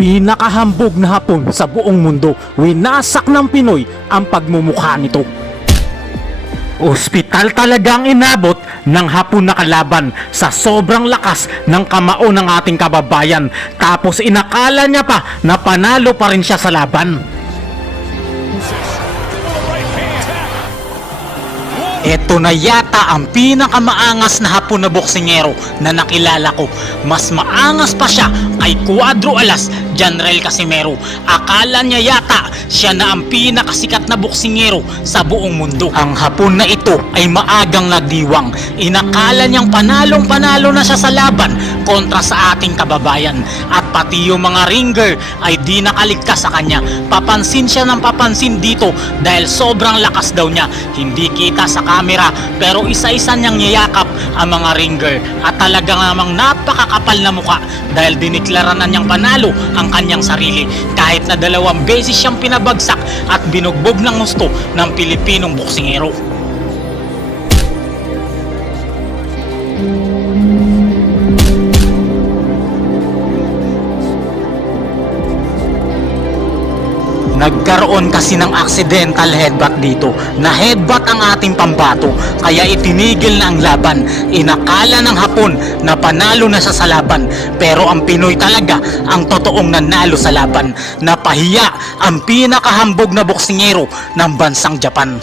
Pinakahambog na Hapon sa buong mundo, winasak ng Pinoy ang pagmumukha nito. Ospital talagang inabot ng Hapon na kalaban sa sobrang lakas ng kamao ng ating kababayan, tapos inakala niya pa na panalo pa rin siya sa laban. Ito na yata ang pinakamaangas na Hapon na boksingero na nakilala ko. Mas maangas pa siya kay Cuadro Alas, General Casimero. Akala niya yata siya na ang pinakasikat na boksingero sa buong mundo. Ang Hapon na ito ay maagang nagdiwang. Inakala niyang panalong-panalo na siya sa laban kontra sa ating kababayan. At pati yung mga ringer ay di nakaligtas sa kanya. Papansin siya ng papansin dito dahil sobrang lakas daw niya. Hindi kita sa camera pero isa-isa niyang niyakap ang mga ringer at talaga namang napakakapal na muka dahil diniklara na niyang panalo ang kanyang sarili kahit na 2 beses siyang pinabagsak at binugbog ng gusto ng Pilipinong boksingero. Nagkaroon kasi ng accidental headbutt dito. Na headbutt ang ating pambato kaya itinigil na ang laban. Inakala ng Hapon na panalo na siya sa laban, pero ang Pinoy talaga ang totoong nanalo sa laban. Napahiya ang pinakahambog na boksingero ng bansang Japan.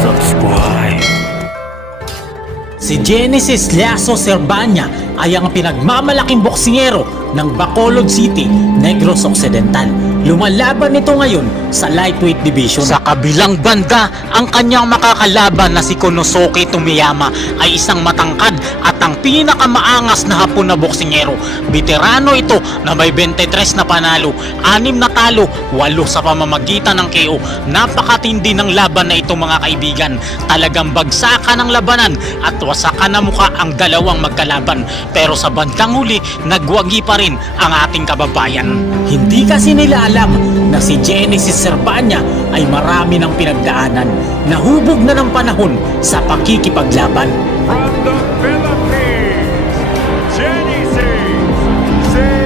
Subscribe. Si Genesis Lasso Cervania ay ang pinagmamalaking boksingero ng Bacolod City, Negros Occidental. Lumalaban nito ngayon sa lightweight division. Sa kabilang banda, ang kanyang makakalaban na si Konosuke Tomiyama ay isang matangkad at ang pinakamaangas na Hapon na boksingero. Veterano ito na may 23 na panalo, 6 na talo, 8 sa pamamagitan ng KO. Napakatindi ng laban na ito mga kaibigan. Talagang bagsakan ng labanan at wasakan na muka ang dalawang magkalaban. Pero sa bandang huli, nagwagi pa rin ang ating kababayan. Hindi kasi nila alam na si Genesis Cervania ay marami ng pinagdaanan. Nahubog na ng panahon sa pakikipaglaban. From the Philippines, Genesis Cervania.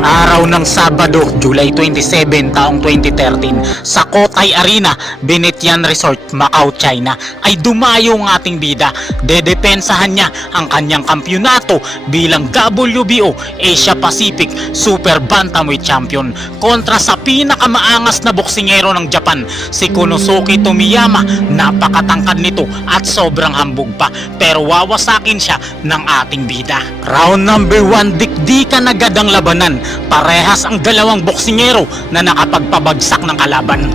Araw ng Sabado, July 27, taong 2013, sa Cotai Arena, Venetian Resort, Macau, China, ay dumayo ang ating bida. Dedepensahan niya ang kanyang kampyonato bilang WBO Asia Pacific Super Bantamweight Champion kontra sa pinakamaangas na boksingero ng Japan, si Konosuke Tomiyama. Napakatangkad nito at sobrang hambog pa, pero wawasakin siya ng ating bida. Round number 1, dikdikan agad ang labanan. Parehas ang dalawang boksingero na nakapagpabagsak ng kalaban.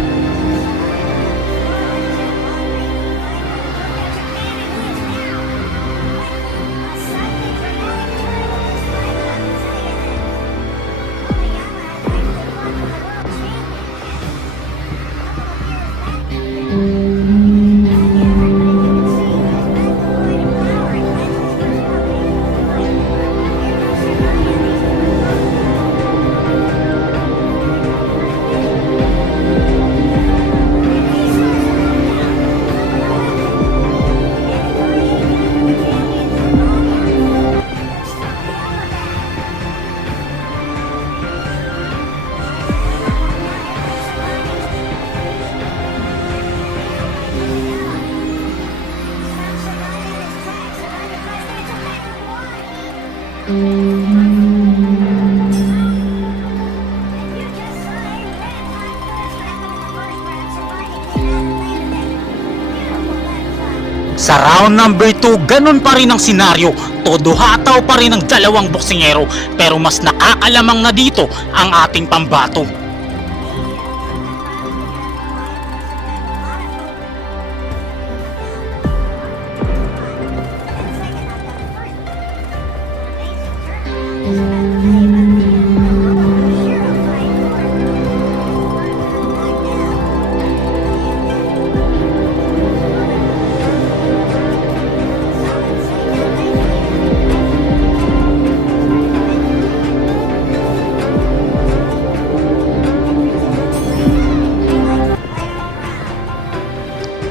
Sa round number 2, ganun pa rin ang senaryo. Todo hataw pa rin ang dalawang boksingero, pero mas nakakalamang na dito ang ating pambato.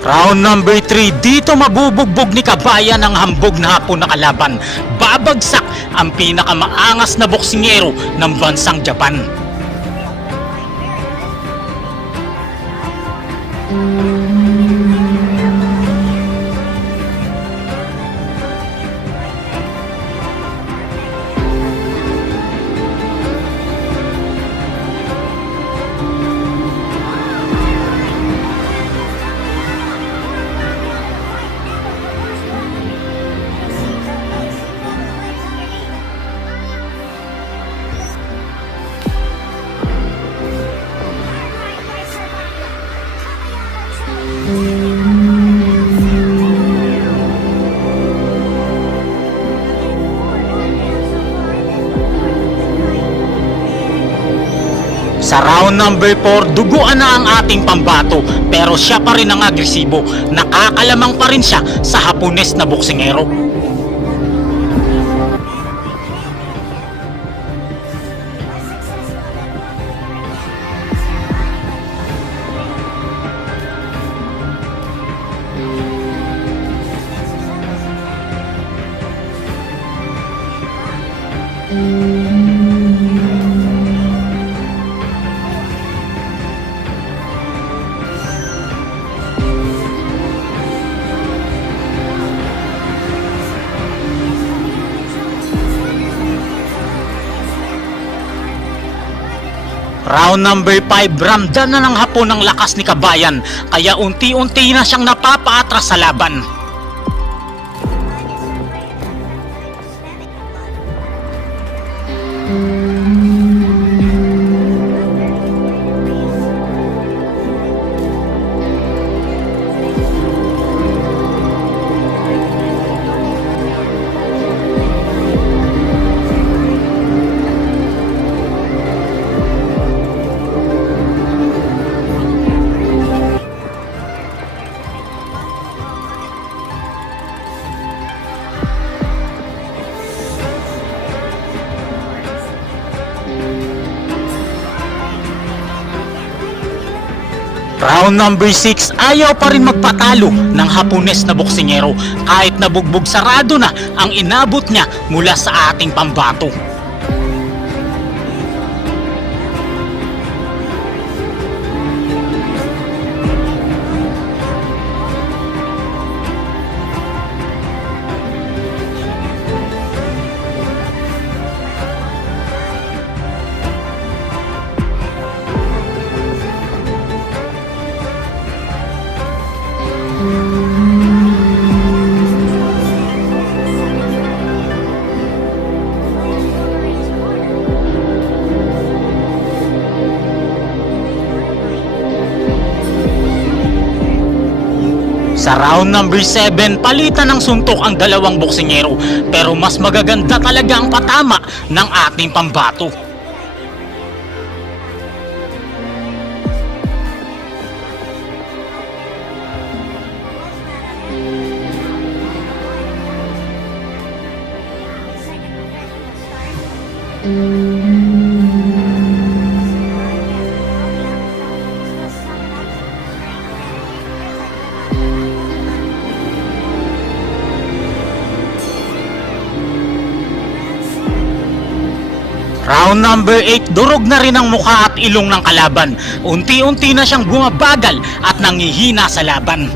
Round number 3, dito mabubugbog ni Kabayan ang hambog na hapon na kalaban. Babagsak ang pinakamaangas na boksingero ng bansang Japan. Sa round number 4, duguan na ang ating pambato pero siya pa rin ang agresibo. Nakakalamang pa rin siya sa Hapones na boksingero. Round number 5, ramdam na ng Hapon ang lakas ni Kabayan, kaya unti-unti na siyang napapaatras sa laban. Round number 6, ayaw pa rin magpatalo ng Hapones na boksingero kahit nabugbog sarado na ang inabot niya mula sa ating pambato. Sa round number 7, palitan ng suntok ang dalawang boksingero pero mas magaganda talaga ang patama ng ating pambato. Round number 8, durog na rin ang mukha at ilong ng kalaban. Unti-unti na siyang bumabagal at nangihina sa laban.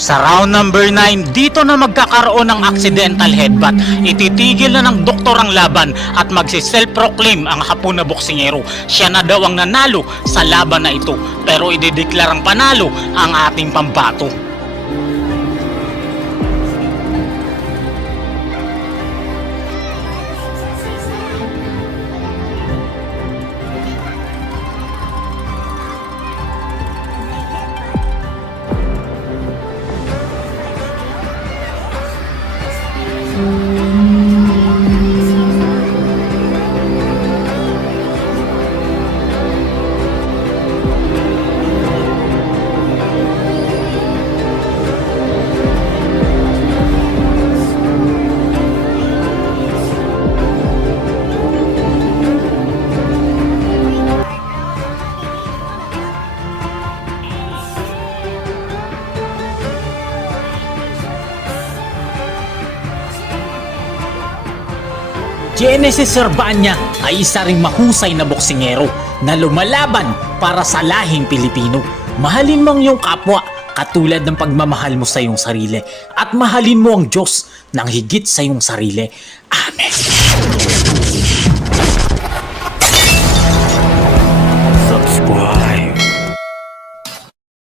Sa round number 9, dito na magkakaroon ng accidental headbutt. Ititigil na ng doktor ang laban at magsi-self-proclaim ang Hapon na boksingero. Siya na daw ang nanalo sa laban na ito, pero idideklarang panalo ang ating pambato. Genesis Urbania ay isa ring mahusay na boksingero na lumalaban para sa lahing Pilipino. Mahalin mo ang iyong kapwa katulad ng pagmamahal mo sa iyong sarili at mahalin mo ang Diyos ng higit sa iyong sarili. Amen.